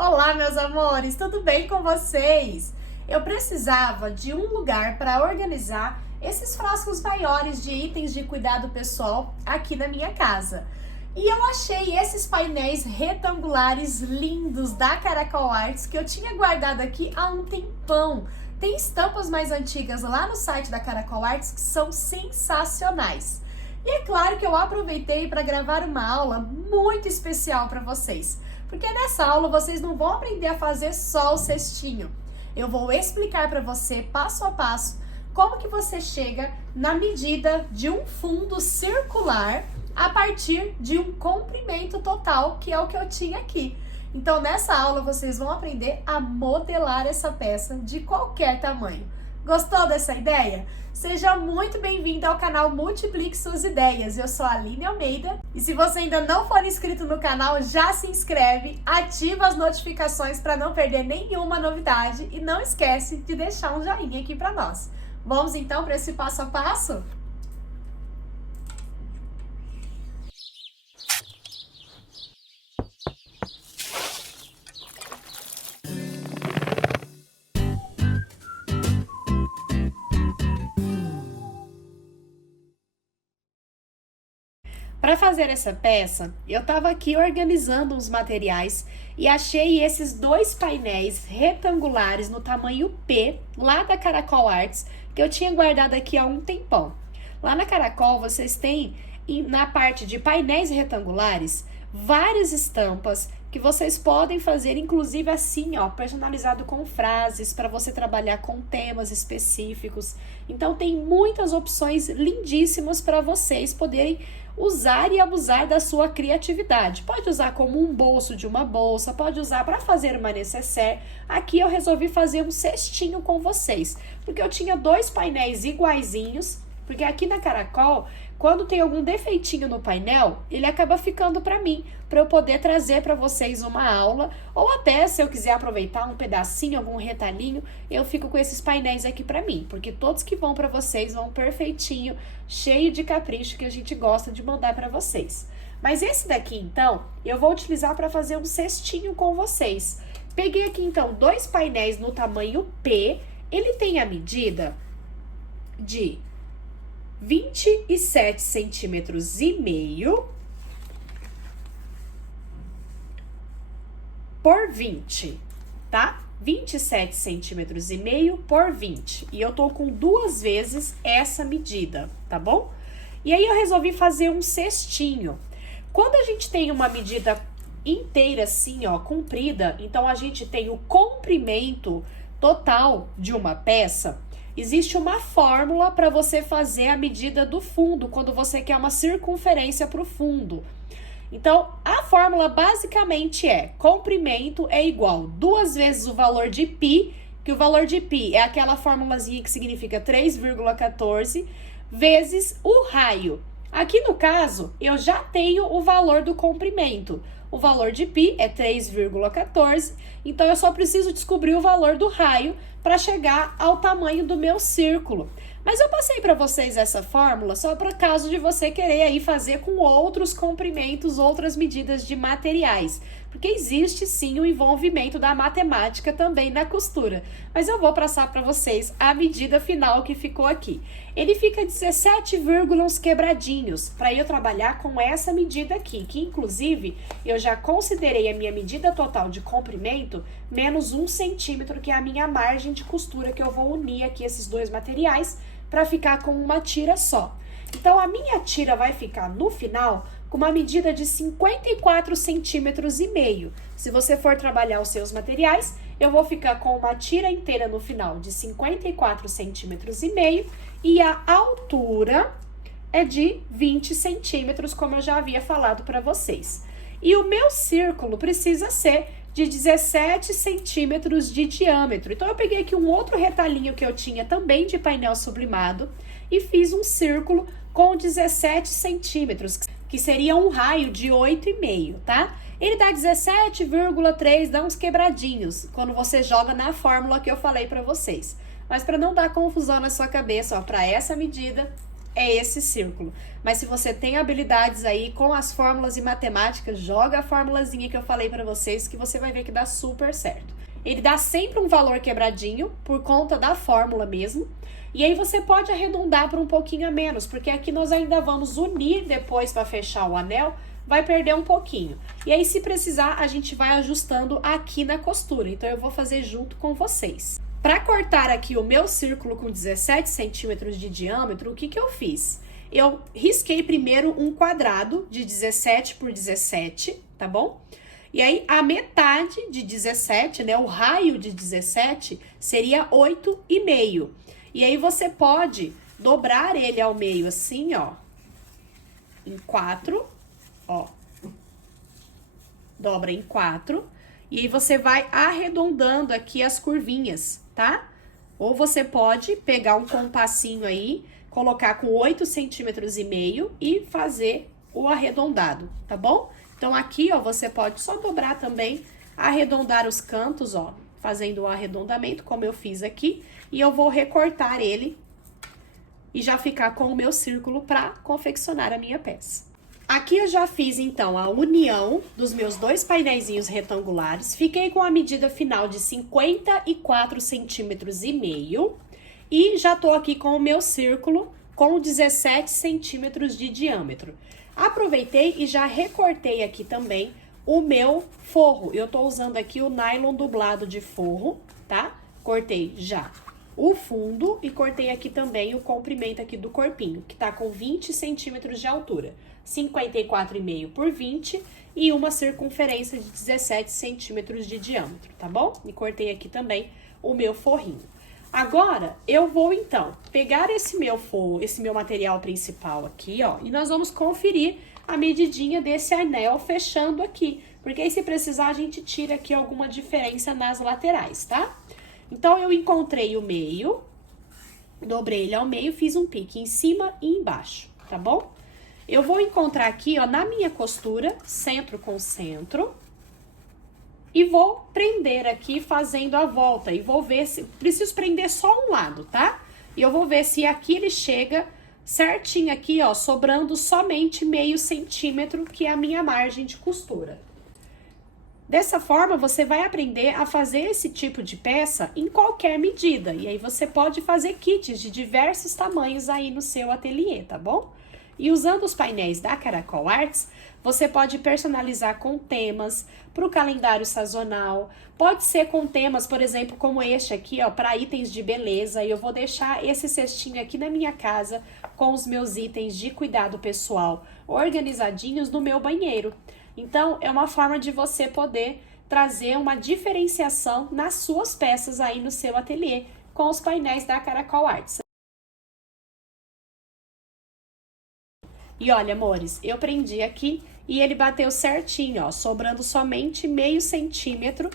Olá, meus amores, tudo bem com vocês? Eu precisava de um lugar para organizar esses frascos maiores de itens de cuidado pessoal aqui na minha casa. E eu achei esses painéis retangulares lindos da Caracol Arts que eu tinha guardado aqui há um tempão. Tem estampas mais antigas lá no site da Caracol Arts que são sensacionais. E é claro que eu aproveitei para gravar uma aula muito especial para vocês. Porque nessa aula vocês não vão aprender a fazer só o cestinho. Eu vou explicar para você, passo a passo, como que você chega na medida de um fundo circular a partir de um comprimento total, que é o que eu tinha aqui. Então nessa aula vocês vão aprender a modelar essa peça de qualquer tamanho. Gostou dessa ideia? Seja muito bem-vindo ao canal Multiplique Suas Ideias. Eu sou a Aline Almeida e se você ainda não for inscrito no canal, já se inscreve, ativa as notificações para não perder nenhuma novidade e não esquece de deixar um joinha aqui para nós. Vamos então para esse passo a passo? Para fazer essa peça, eu estava aqui organizando os materiais e achei esses dois painéis retangulares no tamanho P, lá da Caracol Arts, que eu tinha guardado aqui há um tempão. Lá na Caracol, vocês têm, na parte de painéis retangulares, várias estampas que vocês podem fazer, inclusive assim, ó, personalizado com frases, para você trabalhar com temas específicos. Então, tem muitas opções lindíssimas para vocês poderem usar e abusar da sua criatividade. Pode usar como um bolso de uma bolsa, pode usar para fazer uma nécessaire. Aqui eu resolvi fazer um cestinho com vocês, porque eu tinha dois painéis iguaizinhos, porque aqui na Caracol, quando tem algum defeitinho no painel, ele acaba ficando para mim, para eu poder trazer para vocês uma aula, ou até se eu quiser aproveitar um pedacinho, algum retalhinho, eu fico com esses painéis aqui para mim, porque todos que vão para vocês vão perfeitinho, cheio de capricho que a gente gosta de mandar para vocês. Mas esse daqui, então, eu vou utilizar para fazer um cestinho com vocês. Peguei aqui, então, dois painéis no tamanho P, ele tem a medida de 27 centímetros e meio por 20, tá? 27 centímetros e meio por 20. E eu tô com duas vezes essa medida, tá bom? E aí eu resolvi fazer um cestinho. Quando a gente tem uma medida inteira assim, ó, comprida, então a gente tem o comprimento total de uma peça. Existe uma fórmula para você fazer a medida do fundo, quando você quer uma circunferência para o fundo. Então, a fórmula basicamente é: comprimento é igual 2 vezes o valor de π, que o valor de π é aquela formulazinha que significa 3,14, vezes o raio. Aqui no caso, eu já tenho o valor do comprimento. O valor de π é 3,14, então eu só preciso descobrir o valor do raio para chegar ao tamanho do meu círculo. Mas eu passei para vocês essa fórmula só para caso de você querer aí fazer com outros comprimentos, outras medidas de materiais. Porque existe sim o envolvimento da matemática também na costura. Mas eu vou passar para vocês a medida final que ficou aqui. Ele fica 17, uns quebradinhos, para eu trabalhar com essa medida aqui, que inclusive eu já considerei a minha medida total de comprimento menos 1 centímetro, que é a minha margem de costura, que eu vou unir aqui esses dois materiais para ficar com uma tira só. Então, a minha tira vai ficar no final com uma medida de 54 centímetros e meio. Se você for trabalhar os seus materiais, eu vou ficar com uma tira inteira no final de 54 centímetros e meio e a altura é de 20 centímetros, como eu já havia falado para vocês. E o meu círculo precisa ser de 17 centímetros de diâmetro. Então, eu peguei aqui um outro retalhinho que eu tinha também de painel sublimado e fiz um círculo com 17 centímetros, que seria um raio de 8,5, tá? Ele dá 17,3, dá uns quebradinhos, quando você joga na fórmula que eu falei para vocês. Mas para não dar confusão na sua cabeça, ó, para essa medida, é esse círculo. Mas se você tem habilidades aí com as fórmulas e matemáticas, joga a formulazinha que eu falei pra vocês que você vai ver que dá super certo. Ele dá sempre um valor quebradinho por conta da fórmula mesmo. E aí você pode arredondar para um pouquinho a menos, porque aqui nós ainda vamos unir depois para fechar o anel, vai perder um pouquinho. E aí se precisar, a gente vai ajustando aqui na costura. Então eu vou fazer junto com vocês. Para cortar aqui o meu círculo com 17 centímetros de diâmetro, o que que eu fiz? Eu risquei primeiro um quadrado de 17 por 17, tá bom? E aí, a metade de 17, né, o raio de 17 seria 8,5. E aí, você pode dobrar ele ao meio assim, ó, em 4, ó. Dobra em 4. E aí, você vai arredondando aqui as curvinhas, tá? Ou você pode pegar um compassinho aí, colocar com 8,5 centímetros e fazer o arredondado, tá bom? Então, aqui, ó, você pode só dobrar também, arredondar os cantos, ó, fazendo o arredondamento, como eu fiz aqui. E eu vou recortar ele e já ficar com o meu círculo para confeccionar a minha peça. Aqui eu já fiz, então, a união dos meus dois painéisinhos retangulares. Fiquei com a medida final de 54,5 centímetros. E já tô aqui com o meu círculo com 17 centímetros de diâmetro. Aproveitei e já recortei aqui também o meu forro. Eu tô usando aqui o nylon dublado de forro, tá? Cortei já o fundo e cortei aqui também o comprimento aqui do corpinho, que tá com 20 centímetros de altura. 54,5 por 20 e uma circunferência de 17 centímetros de diâmetro, tá bom? E cortei aqui também o meu forrinho. Agora, eu vou, então, pegar esse meu forro, esse meu material principal aqui, ó, e nós vamos conferir a medidinha desse anel fechando aqui, porque aí se precisar a gente tira aqui alguma diferença nas laterais, tá? Então, eu encontrei o meio, dobrei ele ao meio, fiz um pique em cima e embaixo, tá bom? Eu vou encontrar aqui, ó, na minha costura, centro com centro, e vou prender aqui fazendo a volta. E vou ver se... Preciso prender só um lado, tá? E eu vou ver se aqui ele chega certinho aqui, ó, sobrando somente meio centímetro, que é a minha margem de costura. Dessa forma, você vai aprender a fazer esse tipo de peça em qualquer medida. E aí, você pode fazer kits de diversos tamanhos aí no seu ateliê, tá bom? E usando os painéis da Caracol Arts, você pode personalizar com temas para o calendário sazonal. Pode ser com temas, por exemplo, como este aqui, ó, para itens de beleza. E eu vou deixar esse cestinho aqui na minha casa com os meus itens de cuidado pessoal organizadinhos no meu banheiro. Então, é uma forma de você poder trazer uma diferenciação nas suas peças aí no seu ateliê com os painéis da Caracol Arts. E olha, amores, eu prendi aqui e ele bateu certinho, ó, sobrando somente meio centímetro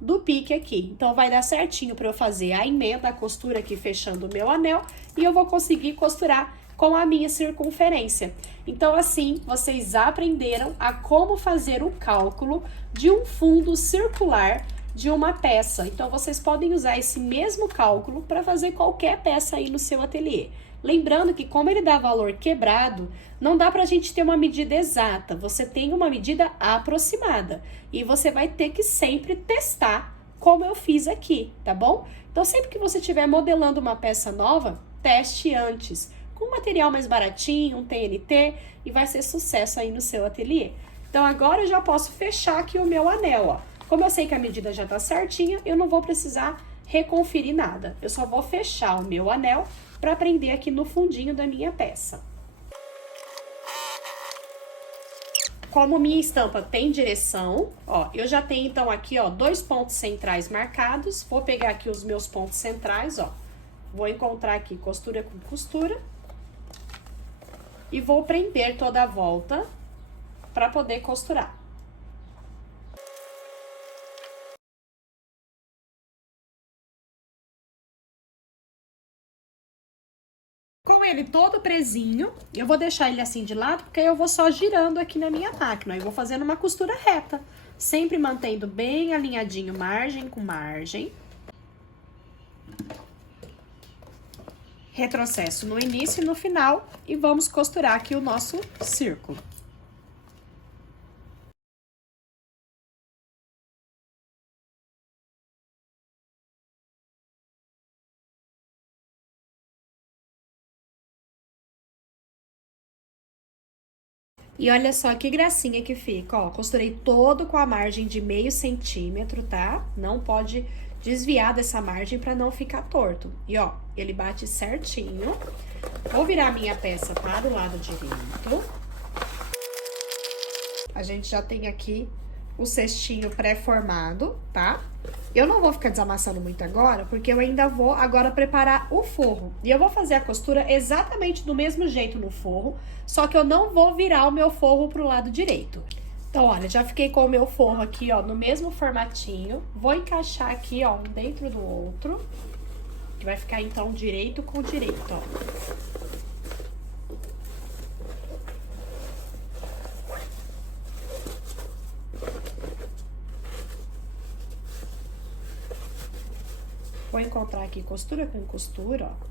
do pique aqui. Então, vai dar certinho para eu fazer a emenda, a costura aqui fechando o meu anel e eu vou conseguir costurar com a minha circunferência. Então, assim, vocês aprenderam a como fazer o cálculo de um fundo circular de uma peça. Então, vocês podem usar esse mesmo cálculo para fazer qualquer peça aí no seu ateliê. Lembrando que como ele dá valor quebrado, não dá pra gente ter uma medida exata, você tem uma medida aproximada. E você vai ter que sempre testar como eu fiz aqui, tá bom? Então, sempre que você estiver modelando uma peça nova, teste antes, com um material mais baratinho, um TNT, e vai ser sucesso aí no seu ateliê. Então, agora eu já posso fechar aqui o meu anel, ó. Como eu sei que a medida já tá certinha, eu não vou precisar reconferir nada. Eu só vou fechar o meu anel para prender aqui no fundinho da minha peça. Como minha estampa tem direção, ó, eu já tenho então aqui, ó, 2 pontos centrais marcados. Vou pegar aqui os meus pontos centrais, ó. Vou encontrar aqui costura com costura. E vou prender toda a volta para poder costurar. Com ele todo presinho, eu vou deixar ele assim de lado, porque aí eu vou só girando aqui na minha máquina. Eu vou fazendo uma costura reta, sempre mantendo bem alinhadinho margem com margem. Retrocesso no início e no final e vamos costurar aqui o nosso círculo. E olha só que gracinha que fica, ó, costurei todo com a margem de meio centímetro, tá? Não pode desviar dessa margem pra não ficar torto. E ó, ele bate certinho. Vou virar a minha peça para o lado direito. A gente já tem aqui o cestinho pré-formado, tá? Eu não vou ficar desamassando muito agora, porque eu ainda vou agora preparar o forro. E eu vou fazer a costura exatamente do mesmo jeito no forro, só que eu não vou virar o meu forro pro lado direito. Então, olha, já fiquei com o meu forro aqui, ó, no mesmo formatinho. Vou encaixar aqui, ó, um dentro do outro, que vai ficar, então, direito com direito, ó. Vou encontrar aqui costura com costura, ó.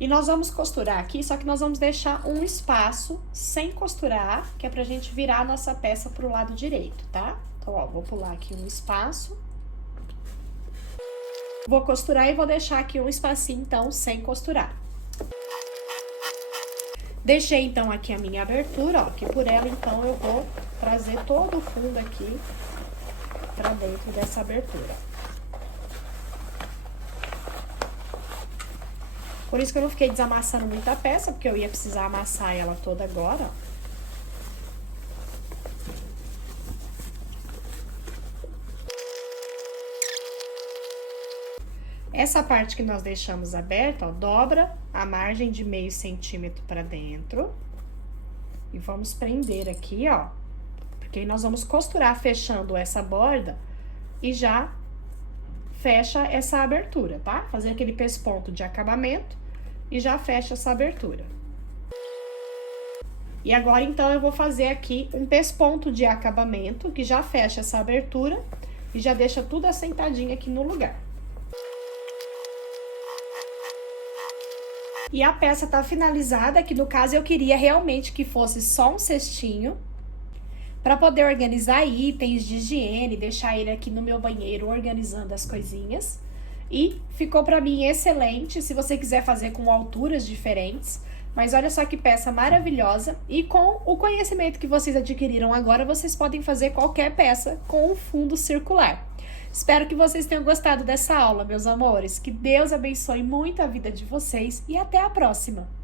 E nós vamos costurar aqui, só que nós vamos deixar um espaço sem costurar, que é pra gente virar a nossa peça pro lado direito, tá? Então, ó, vou pular aqui um espaço. Vou costurar e vou deixar aqui um espacinho, então, sem costurar. Deixei, então, aqui a minha abertura, ó, que por ela, então, eu vou trazer todo o fundo aqui pra dentro dessa abertura. Por isso que eu não fiquei desamassando muita peça, porque eu ia precisar amassar ela toda agora, ó. Essa parte que nós deixamos aberta, ó, dobra a margem de meio centímetro pra dentro. E vamos prender aqui, ó. Porque aí nós vamos costurar fechando essa borda e já fecha essa abertura, tá? Fazer aquele pesponto de acabamento e já fecha essa abertura. E agora, então, eu vou fazer aqui um pesponto de acabamento que já fecha essa abertura e já deixa tudo assentadinho aqui no lugar. E a peça tá finalizada, que no caso eu queria realmente que fosse só um cestinho, para poder organizar itens de higiene, deixar ele aqui no meu banheiro organizando as coisinhas. E ficou pra mim excelente, se você quiser fazer com alturas diferentes. Mas olha só que peça maravilhosa. E com o conhecimento que vocês adquiriram agora, vocês podem fazer qualquer peça com um fundo circular. Espero que vocês tenham gostado dessa aula, meus amores. Que Deus abençoe muito a vida de vocês e até a próxima!